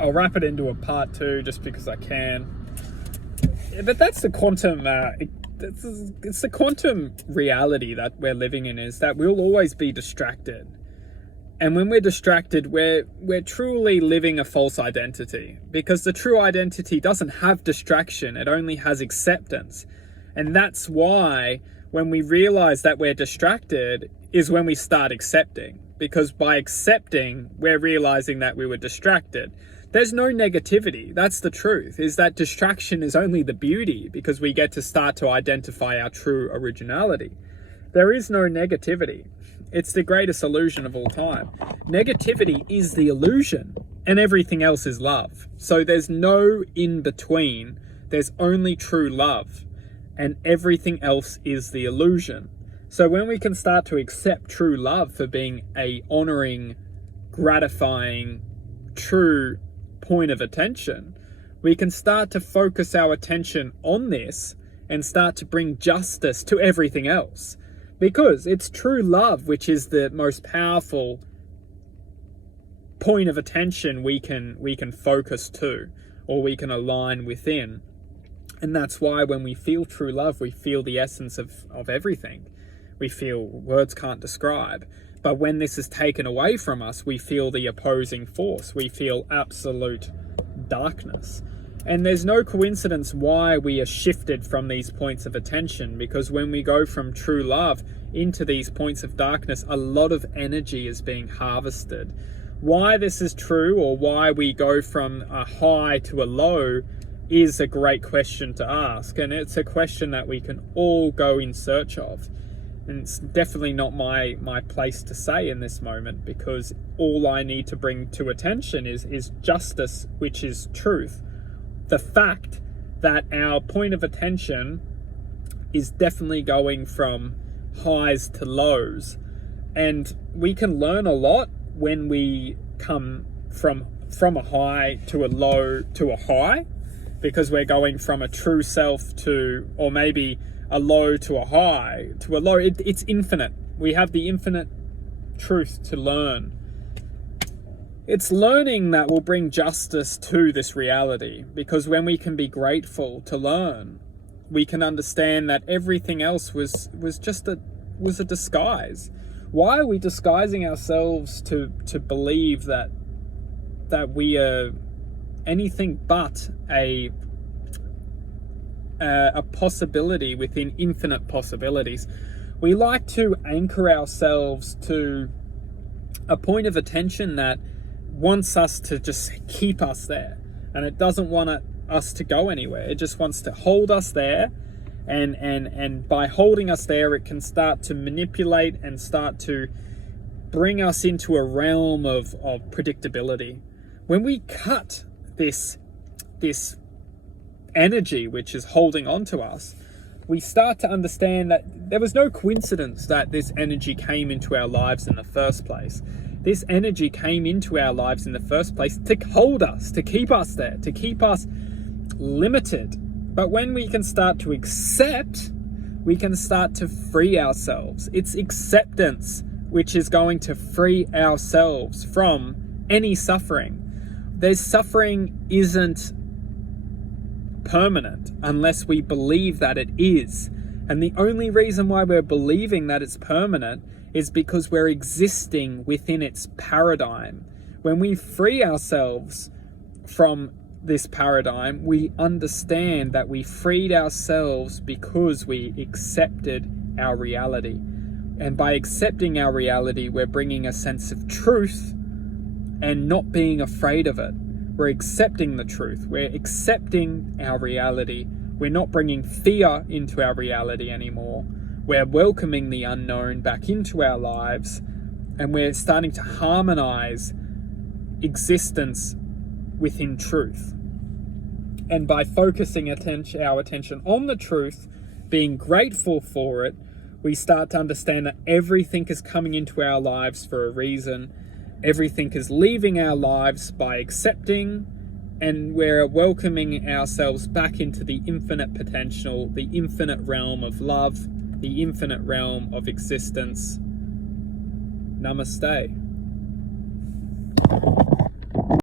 I'll wrap it into a part 2 just because I can. But that's the quantum. It's the quantum reality that we're living in, is that we'll always be distracted. And when we're distracted, we're truly living a false identity, because the true identity doesn't have distraction. It only has acceptance. And that's why when we realize that we're distracted is when we start accepting, because by accepting, we're realizing that we were distracted. There's no negativity. That's the truth, is that distraction is only the beauty, because we get to start to identify our true originality. There is no negativity. It's the greatest illusion of all time. Negativity is the illusion, and everything else is love. So there's no in between. There's only true love, and everything else is the illusion. So when we can start to accept true love for being a honoring, gratifying, true point of attention, we can start to focus our attention on this and start to bring justice to everything else. Because it's true love which is the most powerful point of attention we can focus to, or we can align within. And that's why when we feel true love, we feel the essence of everything. We feel words can't describe. But when this is taken away from us, we feel the opposing force. We feel absolute darkness. And there's no coincidence why we are shifted from these points of attention, because when we go from true love into these points of darkness, a lot of energy is being harvested. Why this is true, or why we go from a high to a low, is a great question to ask. And it's a question that we can all go in search of. And it's definitely not my place to say in this moment, because all I need to bring to attention is justice, which is truth. The fact that our point of attention is definitely going from highs to lows. And we can learn a lot when we come from a high to a low to a high, because we're going from a true self to, or maybe a low to a high to a low. It's infinite. We have the infinite truth to learn. It's learning that will bring justice to this reality, because when we can be grateful to learn, we can understand that everything else was a disguise. Why are we disguising ourselves to believe that we are anything but a possibility within infinite possibilities? We like to anchor ourselves to a point of attention that wants us to just keep us there, and it doesn't want us to go anywhere. It just wants to hold us there, and by holding us there, it can start to manipulate and start to bring us into a realm of predictability. When we cut this energy which is holding on to us, we start to understand that there was no coincidence that this energy came into our lives in the first place. This energy came into our lives in the first place to hold us, to keep us there, to keep us limited. But when we can start to accept, we can start to free ourselves. It's acceptance which is going to free ourselves from any suffering. There's suffering isn't permanent unless we believe that it is. And the only reason why we're believing that it's permanent is because we're existing within its paradigm. When we free ourselves from this paradigm, we understand that we freed ourselves because we accepted our reality. And by accepting our reality, we're bringing a sense of truth and not being afraid of it. We're accepting the truth. We're accepting our reality. We're not bringing fear into our reality anymore. We're welcoming the unknown back into our lives, and we're starting to harmonize existence within truth. And by focusing our attention on the truth, being grateful for it, we start to understand that everything is coming into our lives for a reason. Everything is leaving our lives by accepting, and we're welcoming ourselves back into the infinite potential, the infinite realm of love, the infinite realm of existence. Namaste.